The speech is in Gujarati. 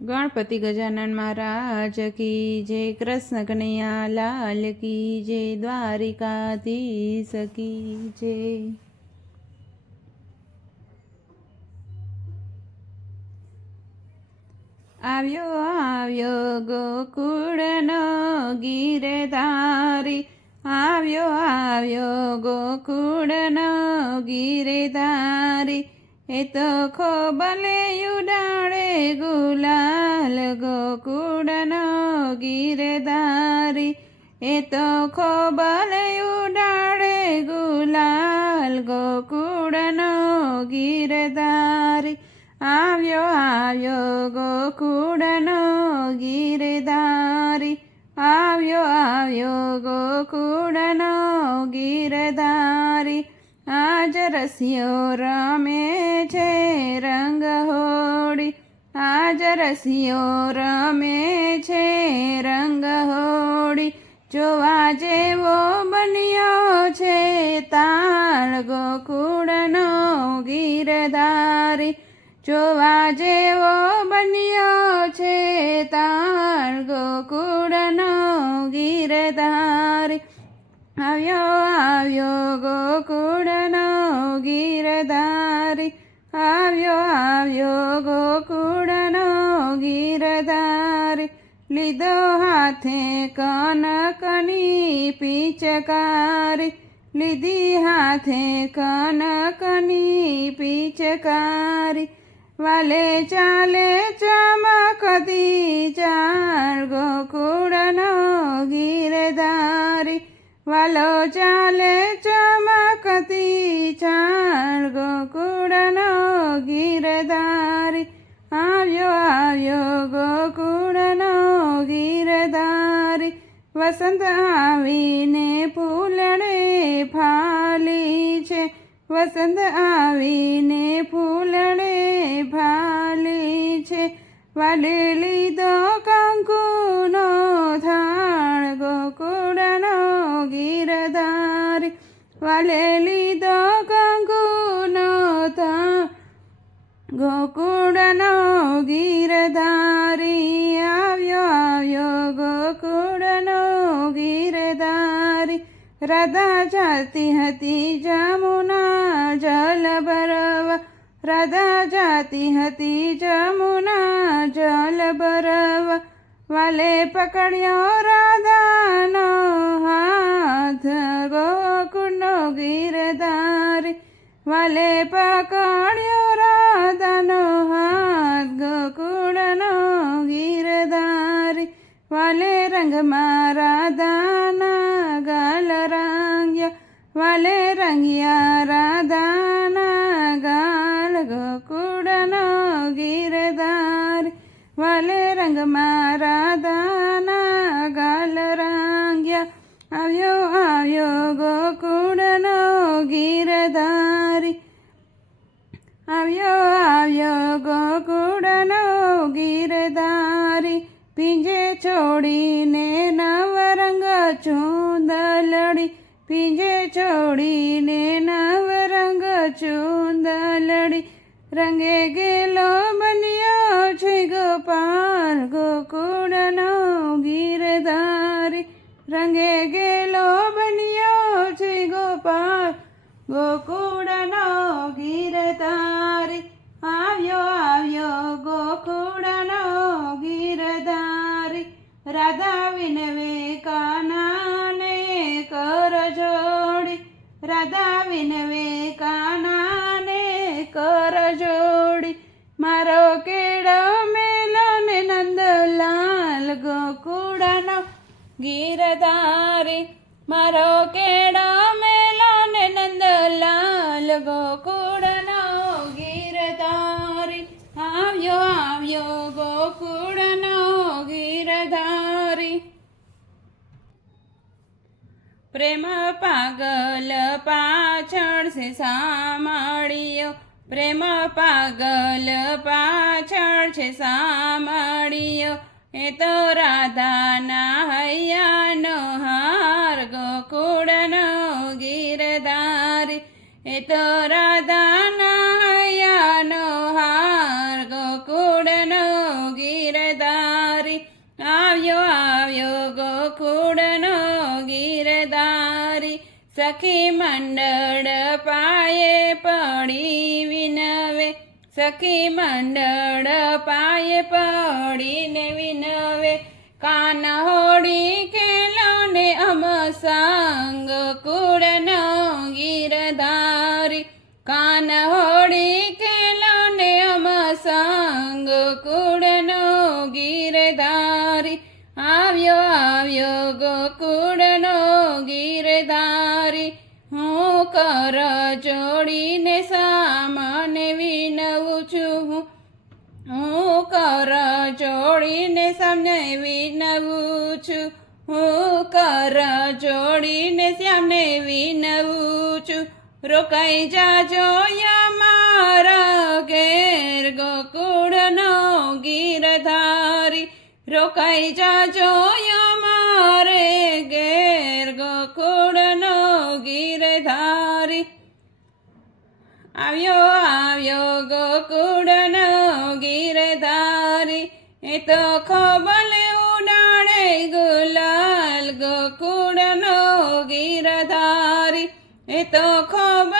ગણપતિ ગજાનન મહારાજ કી જે કૃષ્ણ કનૈયા લાલ કી જય, દ્વારિકાધીશ કી જે આવ્યો આવ્યો ગોકુળનો ગીરધારી. આવ્યો આવ્યો ગોકુળનો ગીરધારી. એ તો ખોબલે ઉડાડે ગુલાલ ગોકુળનો ગીરધારી એ તો ખોબલે ઉડાડે ગુલાલ ગોકુળનો ગીરધારી આવ્યો આવ્યો ગોકુળનો ગીરધારી આવ્યો આવ્યો ગોકુળનો ગીરધારી આજ રસિયો રમે છે રંગ હોળી. આજ રસિયો રમે છે રંગ હોળી. જોવા જેવો બન્યો છે તાળ ગોકુળનો ગીરધારી. જોવા જેવો બન્યો છે તાળ ગોકુળનો ગીરધારી. આવ્યો આવ્યો ગોકુળનો આવ્યો આવ્યો ગોકુળનો ગીરધારી. લીધો હાથે કનકની પીચકારી. લીધી હાથે કનકની પીચકારી. વાલે ચાલે ચમકતી ચાર ગોકુળનો ગીરધારી. વાલો ચાલે ચમકતી ગીરધારી, આવ્યો આવ્યો ગોકુળનો ગીરધારી. વસંત આવીને ફૂલડે ફાલી છે, વસંત આવીને ફૂલડે ફાલી છે. વાલે લીધો કંકુનો થાળ, ગોકુળનો ગીરધારી. વાલે ગોકુળનો ગીરધારી આવ્યો આવ્યો. ગોકુળનો ગીરધારી રાધા જાતી હતી જમુના જલ ભરવા. રાધા જાતી હતી જમુના જલ ભરવા. વાલે પકડ્યો રાધાનો હાથ. ગોકુળનો ગીરધારી વાલે પકડ્યો રંગમાં રાધાના ગાલ રાંગ્યા વાલે રંગ્યા રાધાના ગાલ ગોકુડનો ગીરધાર વાલે રંગમાં રાધાના ગાલ રાંગ્યા આવ્યો આવ્યો ગોકુળનો ગીરધારી આવ્યો આવ્યો ગોકુળનો ગીરધારી પીંજે રંગે ગેલો બન્યો છે ગોપાલ ગોકુળનો ગીરધારી. રંગે ગેલો બન્યો છે ગોપાલ ગોકુળનો ગીરધારી. આવ્યો આવ્યો ગોકુળનો ગીરધારી. રાધા વિનવે કાનાને કર જોડી. રાધા વિનવે ગીરધારી, મારો કેળો મેલો ને નંદલાલ ગોકુળનો ગીરધારી. આવ્યો આવ્યો ગોકુળનો ગીરધારી. પ્રેમ પાગલ પાછળ છે સામાળિયો પ્રેમ પાગલ પાછળ છે સામાળિયો એ તો રાધાના તો રાધાનાયાનો હાર ગોકુળનો ગીરધારી આવ્યો આવ્યો ગોકુળનો ગીરધારી સખી મંડળ પાયે પડી વિનવે સખી મંડળ પાયે પડીને વિનવે કાન હોડી ખેલો ને અમ સંગ કુ આવ્યો આવ્યો ગોકુળનો ગીરધારી હું કર જોડીને સામાને વિનવું છું. હું હું કર જોડીને સામને વિનવું છું. હું કર જોડીને સામને વિનવું છું. રોકાઈ જાજો મારા રોકાઈ જાજો મારે ઘેર ગોકુળનો ગીરધારી આવ્યો આવ્યો ગોકુળનો ગીરધારી એ તો ખોબલ ઉડાડે ગુલાલ ગોકુળનો ગીરધારી એ તો ખોબલ